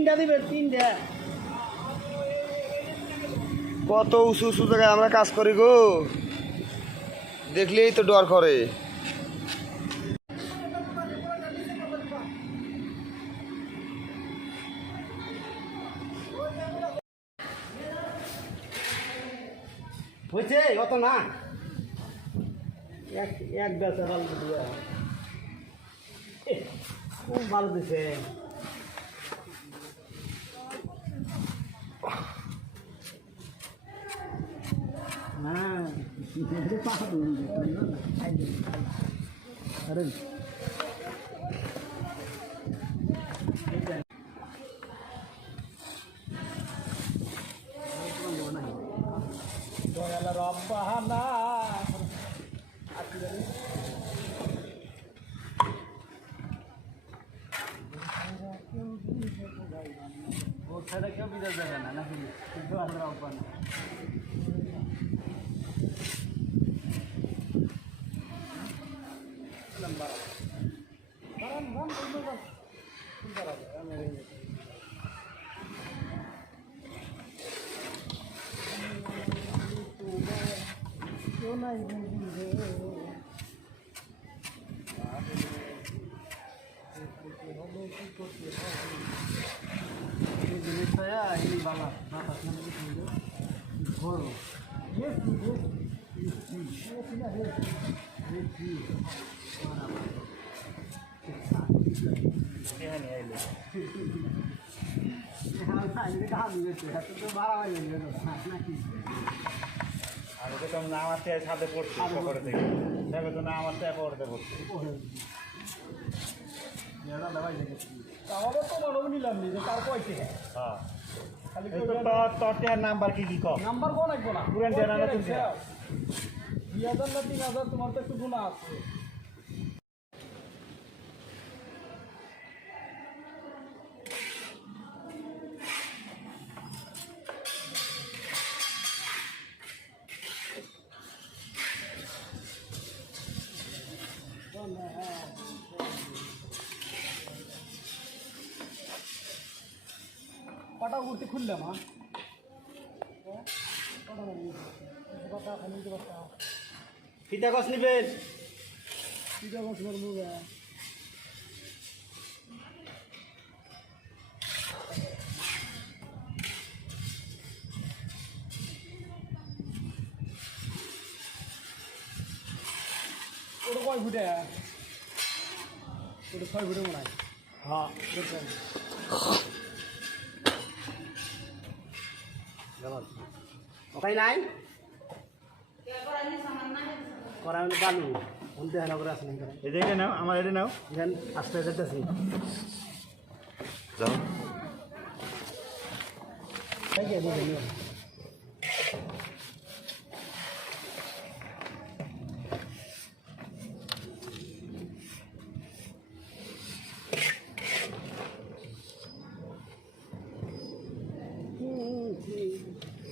তিনটা দিবে তিনটা কত উঁচু উঁচু জায়গায় আমরা কাজ করি গো দেখলেই তো ডর করে হয়েছে অত না এক বেচা ভালো দিয়া খুব ভালো দিছে হ্যাঁ আরে রব্বানা ওর ছেলে কেউ বিদেশ যাবে না নাকি কিন্তু আমরা রব্বানা আমি তো না আমার ছাদে পড়ছি পকেটে থেকে দেখো তো না আমার পকেটে পড়ছি আমাদের তো মনে নিলাম নি যে তার পয়সা হ্যাঁ তোর নাম্বার কি কম নাম্বার কোন লাগবো না পুরান দেনা না তুমি 2000 না 3000 তোমার তো একটু গুণা আছে কটা উঠতে খুললাম হ্যাঁ ফিতা কস নিবেন ওটা কয় ফুটে ওটা 6 ফুটে মনে হয় হ্যাঁ ওখানে নাই করা বালু বলতে হয় না করে আসলেন এটা নাও আমার এটা নাও এখানে আস্তে যেতেছি যাও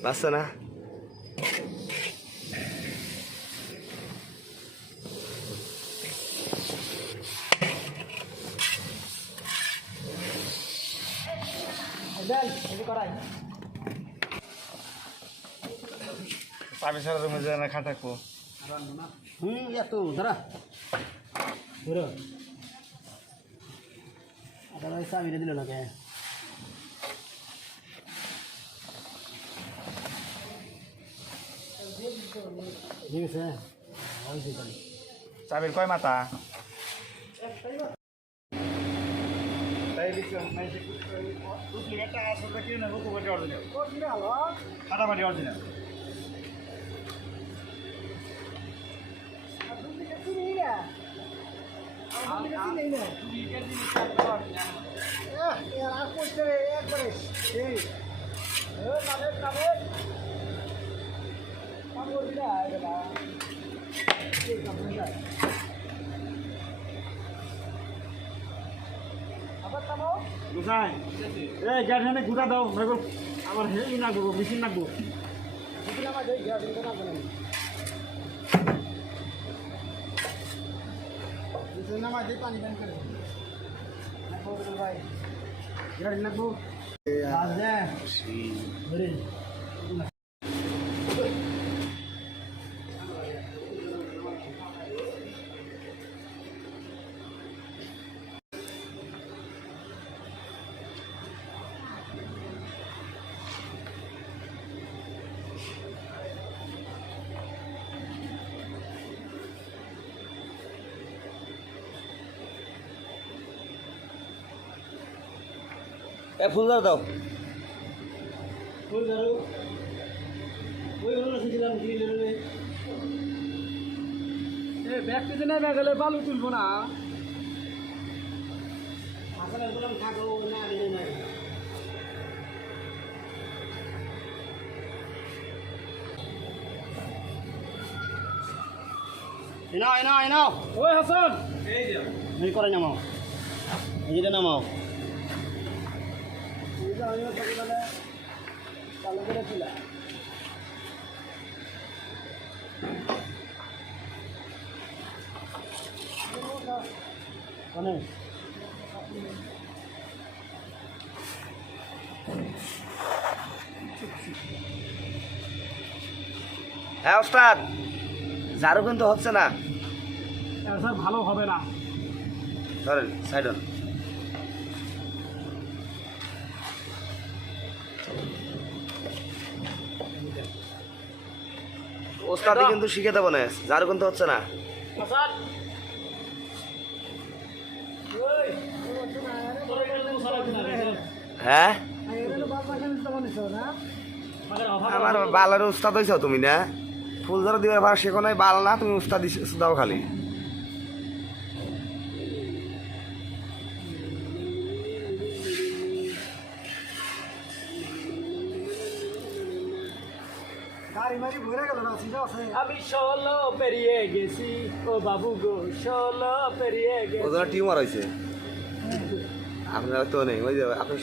বাসছে না চাবি সারা রুমে যায় না খাটাকো এত ধরা ধরো আবার চাবিটা দিল না কে ঠিক আছে চাবির কয় মাথা ফাটাফাটি অরিজিনাল কোথায় এই গ্যাস ঘুরা দাও আবার হেই নাগবো মেশিন নাগবো পানি পানি করে ভাই গাড়ি লাগবো ফুলদার দাও ওই ধরো ওই হলো সেদিলাম গ্রিলের ব্যাগ পেতে না গেলে বালু তুলবো না আসলে বললাম থাকো না দিলে নাই এনাও এনাও এনাও ওই হাসান এই করে নামাও এইটা নামাও চালু করে ছিল অনেক হ্যাঁ ওস্তাদ ঝাড়ু কিন্তু হচ্ছে না স্যার ভালো হবে না ধরেন সাইডন ওস্তাদি কিন্তু শিখে দেবো না ঝাড়ু কিন্তু হচ্ছে না হাসান হ্যাঁ আমার বালের উস্তাদ হয়েছ তুমি না ফুল ধরে দিবে ভাড়া শেখো নাই বাল না তুমি উস্তাদ দাও খালি আমি 16 পেরিয়ে গেছি ও বাবু গো 16 পেরিয়ে গেছি ওদের টিউমার হয়েছে আপনার তো নেই ওই যে আপনার